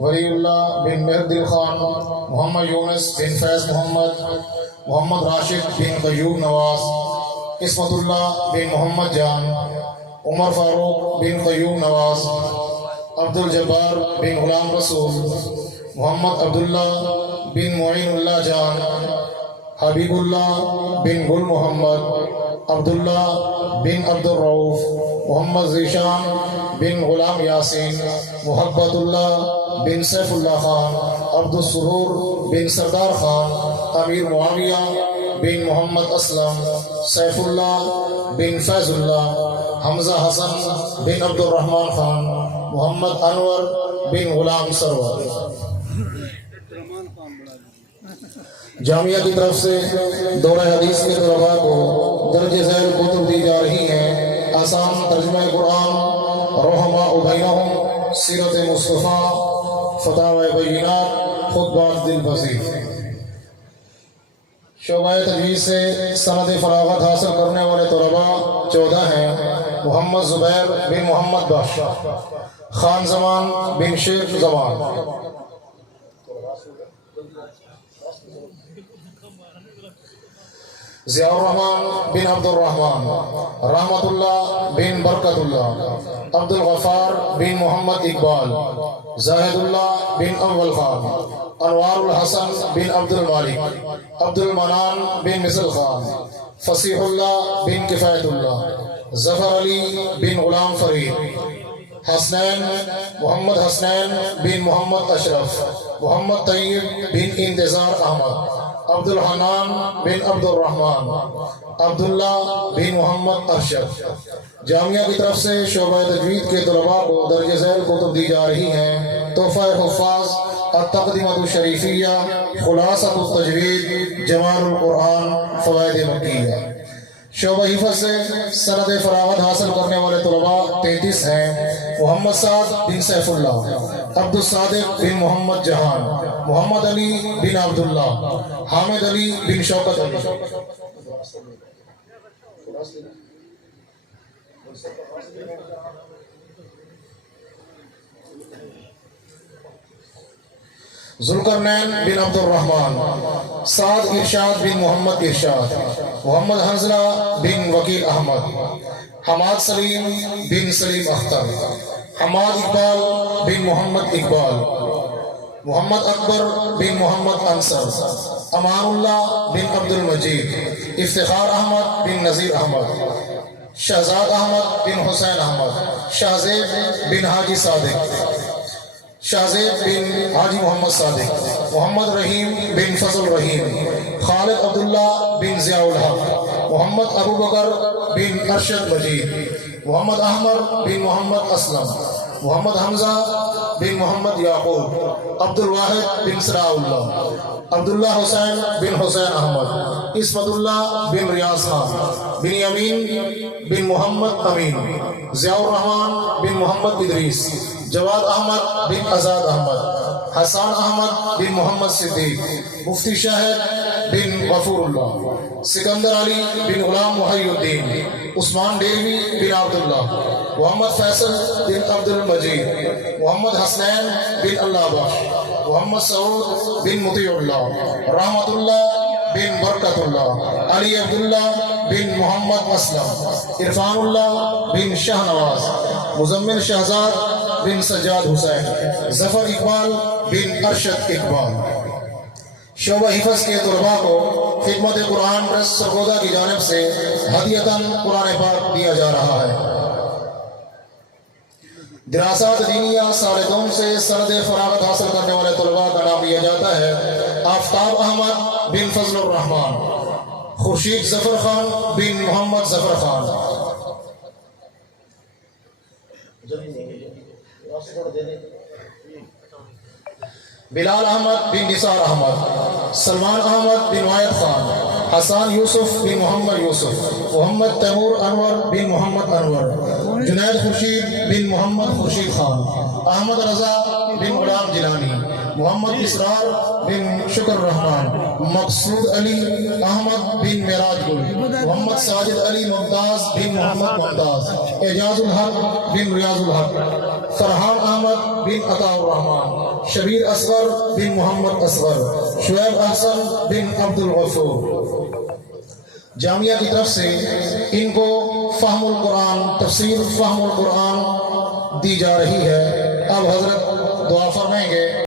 ولی اللہ بن مہردل خان، محمد یونس بن فیض محمد، محمد راشد بن قیوب نواز، قسمت اللہ بن محمد جان، عمر فاروق بن قیوب نواز، عبد الجبار بن غلام رسول، محمد عبداللہ بن معین اللہ جان، حبیب اللہ بن گل محمد، عبداللہ بن عبد الرؤف، محمد ذیشان بن غلام یاسین، محبت اللہ بن سیف اللہ خان، عبد السرور بن سردار خان، امیر معاویہ بن محمد اسلم، سیف اللہ بن فیض اللہ، حمزہ حسن بن عبد الرحمن خان، محمد انور بن غلام سرور۔ جامعہ کی طرف سے دورہ حدیث کے طلباء کو درج ذیل کتب دی جا رہی ہیں: آسان ترجمہ قرآن، رحماء بینہم، سیرت مصطفیٰ، فتاوی بینات، خطبات دل پذیر۔ شعبہ تجوید سے سند فراغت حاصل کرنے والے طلباء 14 ہیں: محمد زبیر بن محمد بادشاہ، خان زمان بن شیخ زمان، ضیاء الرحمن بن عبد الرحمن، رحمت اللہ بن برکت اللہ، عبد الغفار بن محمد اقبال، زاہد اللہ بن اول خان، انوار الحسن بن عبد المالک، عبد المنان بن مثل خان، فصیح اللہ بن کفایت اللہ، ظفر علی بن غلام فرید، حسنین محمد حسنین بن محمد اشرف، محمد طیب بن انتظار احمد، عبد الحنان بن عبد الرحمن، عبداللہ بن محمد ارشد۔ جامعہ کی طرف سے شعبہ تجوید کے طلباء کو درج ذیل کتب دی جا رہی ہیں: تحفہ حفاظ، التقدمۃ الشریفیہ، خلاصۃ التجوید، جمال القرآن، فوائد مکیہ۔ شعبہ حفظ سے سند فراغت حاصل کرنے والے طلباء 33 ہیں: محمد سعد بن سیف اللہ، عبد الصادق بن محمد جہان، محمد علی بن عبداللہ، حامد علی بن شوکت علی، ذوالقرنین بن عبد الرحمن، سعد ارشاد بن محمد ارشاد، محمد حنظلہ بن وکیل احمد، حماد سلیم بن سلیم اختر، حماد اقبال بن محمد اقبال، محمد اکبر بن محمد انصر، امان اللہ بن عبد المجید، افتخار احمد بن نذیر احمد، شہزاد احمد بن حسین احمد، شاہزیب بن حاجی صادق، شاہزیب بن حاجی محمد صادق، محمد رحیم بن فضل رحیم، خالد عبداللہ بن ضیاء الحق، محمد ابو بکر بن ارشد مجید، محمد احمد بن محمد اسلم، محمد حمزہ بن محمد یعقوب، عبد الواحد بن ثناء اللہ، عبداللہ حسین بن حسین احمد، عصمت اللہ بن ریاض خان، بنیامین بن محمد امین، ضیاء الرحمن بن محمد ادریس، جواد احمد بن آزاد احمد، حسان احمد بن محمد صدیق، مفتی شاہد بن غفور اللہ، سکندر علی بن غلام محی الدین، عثمان ڈیلوی بن عبداللہ، محمد فیصل بن عبد المجید، محمد حسنین بن اللہ بخش، محمد سعود بن مطیع اللہ، رحمت اللہ بن برکت اللہ، علی عبداللہ بن محمد اسلم، عرفان اللہ بن شاہ نواز، مزمل شہزاد بن سجاد حسین، ظفر اقبال بن ارشد اقبال۔ شعبہ حفظ کے طلباء کو خدمت قرآن ٹرسٹ سرگودا کی جانب سے ہدیۃً قرآن پاک دیا جا رہا ہے۔ دراسات دینیہ سال 2 سے سند فراغت حاصل کرنے والے طلباء کا نام لیا جاتا ہے: آفتاب احمد بن فضل الرحمان، خورشید ظفر خان بن محمد ظفر خان، بلال احمد بن نثار احمد، سلمان احمد بن واحد خان، حسان یوسف بن محمد یوسف، محمد تیمور انور بن محمد انور، جنید خورشید بن محمد خورشید خان، احمد رضا بن غلام جیلانی، محمد اسرار بن شکر رحمان، مقصود علی احمد بن معراج گل، محمد ساجد علی ممتاز بن محمد ممتاز، اعجاز الحق بن ریاض الحق، فرحان احمد بن عطا الرحمان، شبیر اصغر بن محمد اصغر، شعیب احسن بن عبد الغفور۔ جامعہ کی طرف سے ان کو فہم القرآن، تفسیر فہم القرآن دی جا رہی ہے۔ اب حضرت دعا فرمائیں